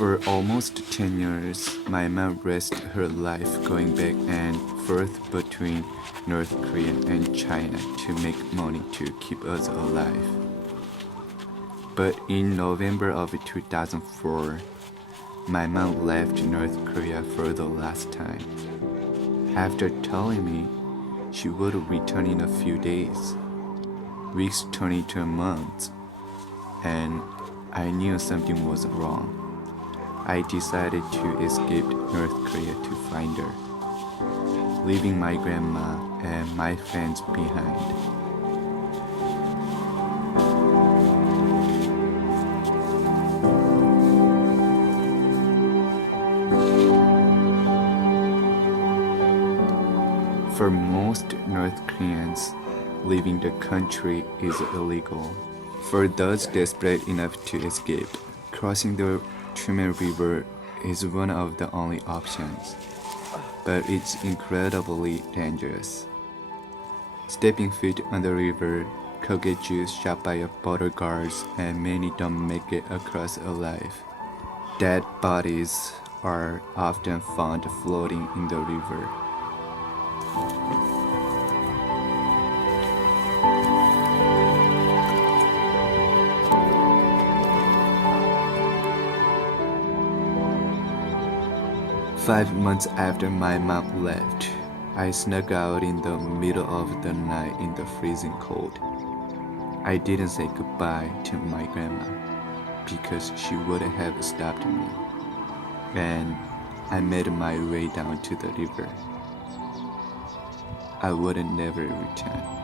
For almost 10 years, my mom risked her life going back and forth between North Korea and China to make money to keep us alive. But in November of 2004, my mom left North Korea for the last time. After telling me she would return in a few days, weeks turned into months, and I knew something was wrong. I decided to escape North Korea to find her, leaving my grandma and my friends behind. For most North Koreans, leaving the country is illegal. For those desperate enough to escape, crossing the Truman River is one of the only options, but it's incredibly dangerous. Stepping foot on the river could get you shot by border guards, and many don't make it across alive. Dead bodies are often found floating in the river. Five months after my mom left, I snuck out in the middle of the night in the freezing cold. I didn't say goodbye to my grandma because she would have stopped me, and I made my way down to the river. I would never return.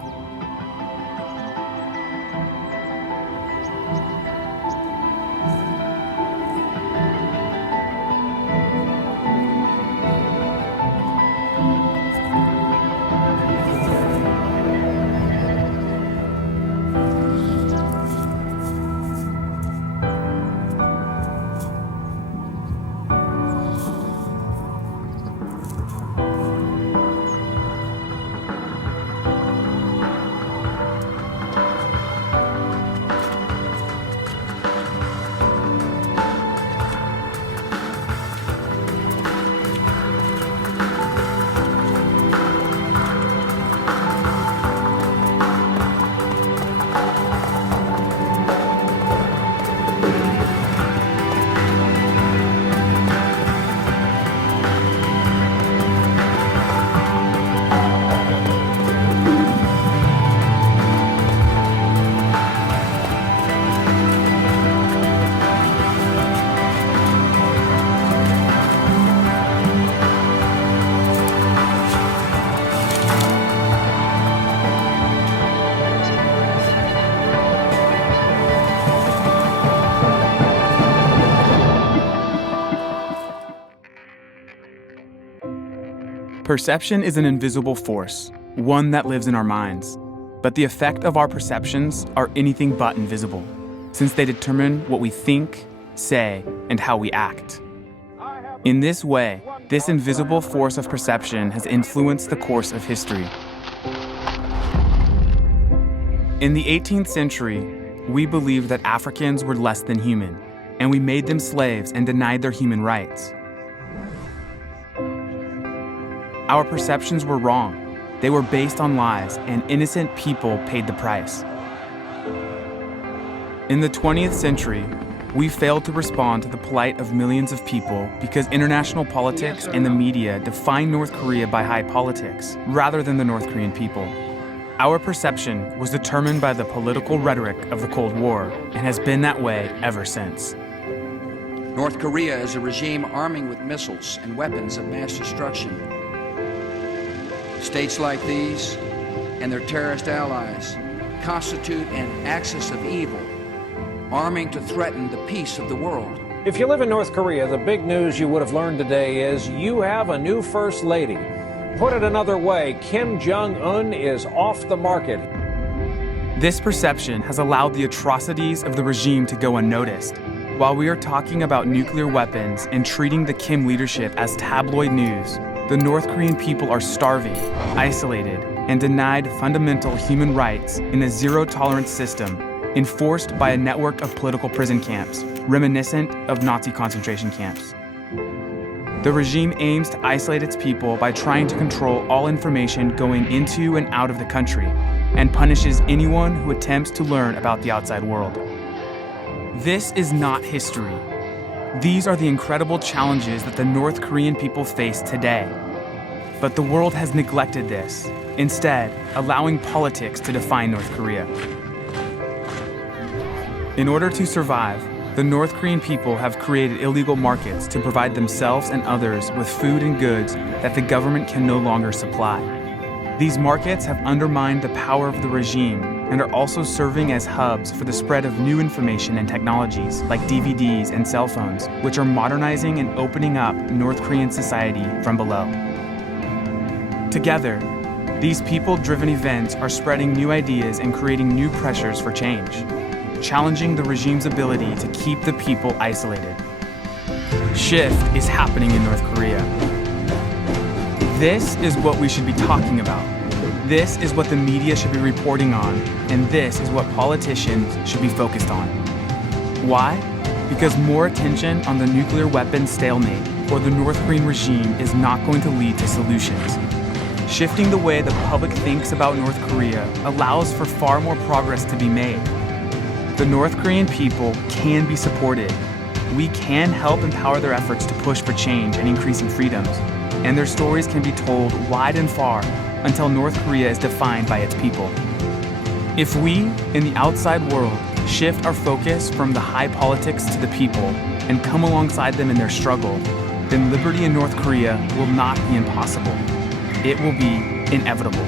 Perception is an invisible force, one that lives in our minds. But the effect of our perceptions are anything but invisible, since they determine what we think, say, and how we act. In this way, this invisible force of perception has influenced the course of history. In the 18th century, we believed that Africans were less than human, and we made them slaves and denied their human rights. Our perceptions were wrong. They were based on lies, and innocent people paid the price. In the 20th century, we failed to respond to the plight of millions of people because international politics and the media define North Korea by high politics rather than the North Korean people. Our perception was determined by the political rhetoric of the Cold War and has been that way ever since. North Korea is a regime arming with missiles and weapons of mass destruction. States like these and their terrorist allies constitute an axis of evil, arming to threaten the peace of the world. If you live in North Korea, the big news you would have learned today is you have a new First Lady. Put it another way, Kim Jong-un is off the market. This perception has allowed the atrocities of the regime to go unnoticed. While we are talking about nuclear weapons and treating the Kim leadership as tabloid news, the North Korean people are starving, isolated, and denied fundamental human rights in a zero-tolerance system enforced by a network of political prison camps. reminiscent of Nazi concentration camps. The regime aims to isolate its people by trying to control all information going into and out of the country, and punishes anyone who attempts to learn about the outside world. This is not history. These are the incredible challenges that the North Korean people face today. But the world has neglected this, instead allowing politics to define North Korea. In order to survive, the North Korean people have created illegal markets to provide themselves and others with food and goods that the government can no longer supply. These markets have undermined the power of the regime and are also serving as hubs for the spread of new information and technologies like DVDs and cell phones, which are modernizing and opening up North Korean society from below. Together, these people-driven events are spreading new ideas and creating new pressures for change, challenging the regime's ability to keep the people isolated. Shift is happening in North Korea. This is what we should be talking about. This is what the media should be reporting on, and this is what politicians should be focused on. Why? Because more attention on the nuclear weapons stalemate or the North Korean regime is not going to lead to solutions. Shifting the way the public thinks about North Korea allows for far more progress to be made. The North Korean people can be supported. We can help empower their efforts to push for change and increasing freedoms, and their stories can be told wide and far until North Korea is defined by its people. If we, in the outside world, shift our focus from the high politics to the people and come alongside them in their struggle, then liberty in North Korea will not be impossible. It will be inevitable.